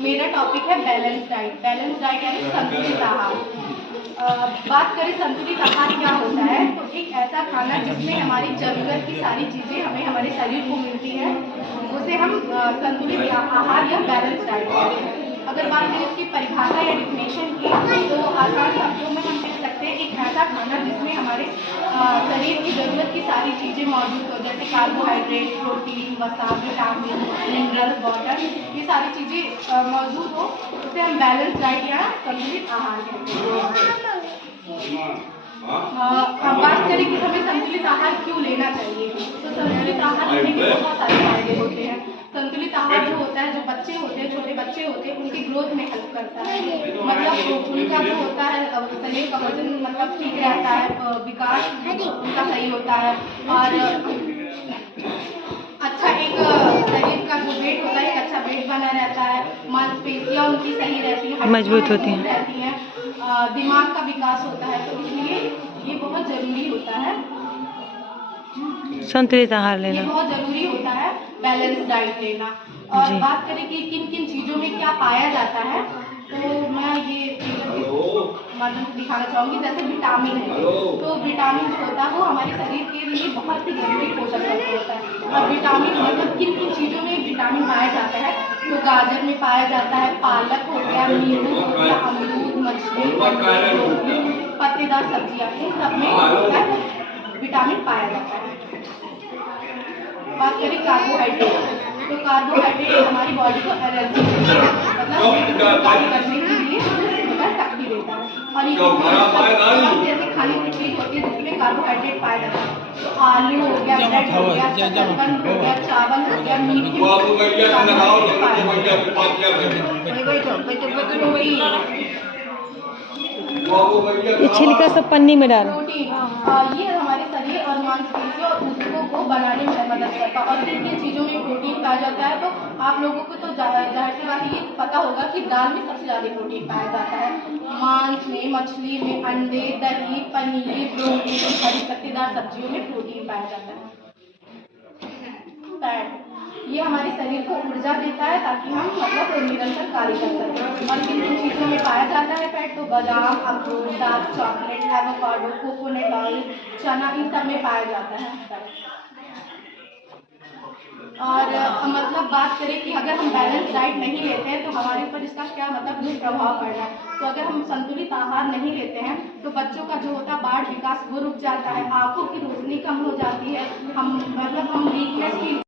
मेरा टॉपिक है balance diet. Balance diet यानी संतुलित आहार। बात करें संतुलित आहार क्या होता है, तो एक ऐसा खाना जिसमें हमारी जरूरत की सारी चीज़ें हमें हमारे शरीर को मिलती है, उसे हम संतुलित आहार या बैलेंस डाइट कहते हैं। अगर बात करें इसकी परिभाषा या डिफिनेशन की, तो आसान शब्दों में हम कह सकते हैं एक ऐसा खाना जिसमें हमारे शरीर की ज़रूरत की सारी चीज़ें मौजूद हो, जैसे कार्बोहाइड्रेट, प्रोटीन, वसा, विटामिन, मिनरल, वाटर, ये सारी चीज़ें मौजूद हो, उसे हम बैलेंस डाइट या संतुलित आहार कहते हैं। अब बात करें कि हमें संतुलित आहार क्यों लेना चाहिए, तो संतुलित आहार लेने के बहुत सारे फायदे होते हैं। संतुलित आहार जो होता है, जो बच्चे होते हैं, छोटे बच्चे होते हैं, उनकी ग्रोथ में हेल्प करता है। मतलब उनका जो होता है शरीर का वजन मतलब ठीक रहता है, विकास उनका सही होता है, और अच्छा एक शरीर का जो वेट होता है, एक अच्छा वेट बना रहता है, मांसपेशियाँ उनकी सही रहती हैं, मजबूत होती हैं, दिमाग का विकास होता है, तो इसलिए ये बहुत जरूरी होता है संतुलित आहार लेना। ये बहुत जरूरी होता है बैलेंस डाइट लेना। और बात करें कि किन किन चीज़ों में क्या पाया जाता है, तो मैं ये माध्यम से दिखाना चाहूँगी। जैसे विटामिन है, तो विटामिन जो होता है वो हमारे शरीर के लिए बहुत ही जरूरी पोषक तत्व होता है। और विटामिन मतलब किन किन चीज़ों में विटामिन पाया जाता है, तो गाजर में पाया जाता है, पालक हो गया, नींबू हो गया, अमरूद, मछली, पत्तेदार सब्जियाँ, इन सब में विटामिन पाया जाता है। बात करें कार्बोहाइड्रेट, तो कार्बोहाइड्रेट हमारी बॉडी को एनर्जी देता है, मतलब कार्य करने के लिए शक्ति देता है। और ये जैसे खाने की चीज होती है जिसमें कार्बोहाइड्रेट पाया जाता है, तो आलू हो गया, ब्रेड हो गया, शकरकंद हो गया, चावल हो गया, मीट छिलका सब पन्नी में डाल। प्रोटीन ये हमारे शरीर और मांसपेशियों और ऊतकों को बनाने में मदद करता है। और किन किन चीज़ों में प्रोटीन पाया जाता है, तो आप लोगों को तो जाहिर सी बात ये पता होगा कि दाल में सबसे ज़्यादा प्रोटीन पाया जाता है। मांस में, मछली में, अंडे, दही, पनीर, ब्रोकली, हरी पत्तेदार सब्जियों में प्रोटीन पाया जाता है। फैट ये हमारे शरीर को ऊर्जा देता है ताकि हम मतलब निरंतर कार्य कर सकें। और किन किन चीज़ों में पाया जाता है फैट, तो बादाम, अखरोट, dark chocolate, avocado, coconut oil, चना, इन सब में पाया जाता है फैट। और मतलब बात करें कि अगर हम बैलेंस डाइट नहीं लेते हैं तो हमारे ऊपर इसका क्या मतलब दुष्प्रभाव पड़ रहा है। तो अगर हम संतुलित आहार नहीं लेते हैं तो बच्चों का जो होता है बाढ़ विकास वो रुक जाता है, आंखों की रोशनी कम हो जाती है, हम वीकनेस फील